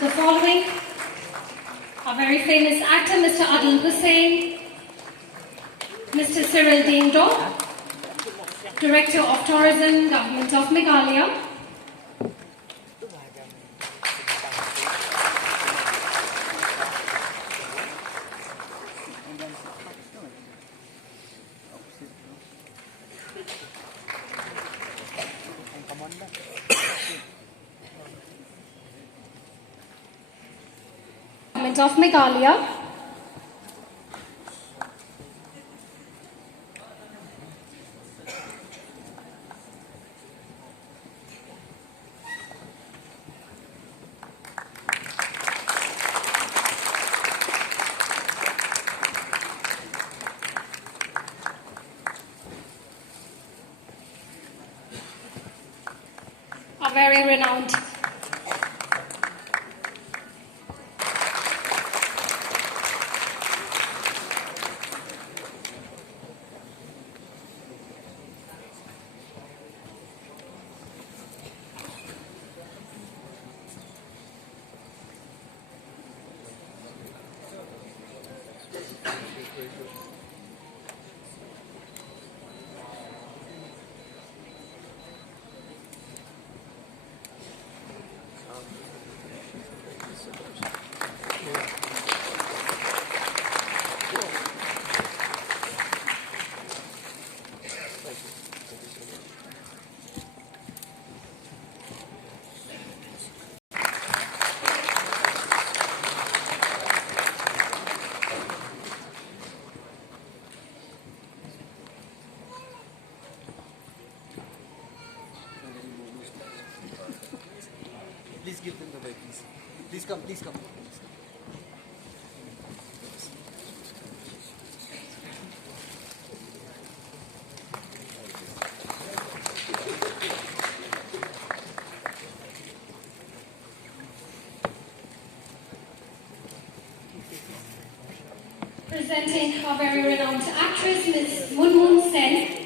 the following: our very famous actor, Mr. Adil Hussain, Mr. Cyril Dingdo, Director of Tourism, Government of Meghalaya, Government of Meghalaya, a very renowned Please give them the way, please. Please come, please come. presenting our very renowned actress, Ms. Moon Moon Sen.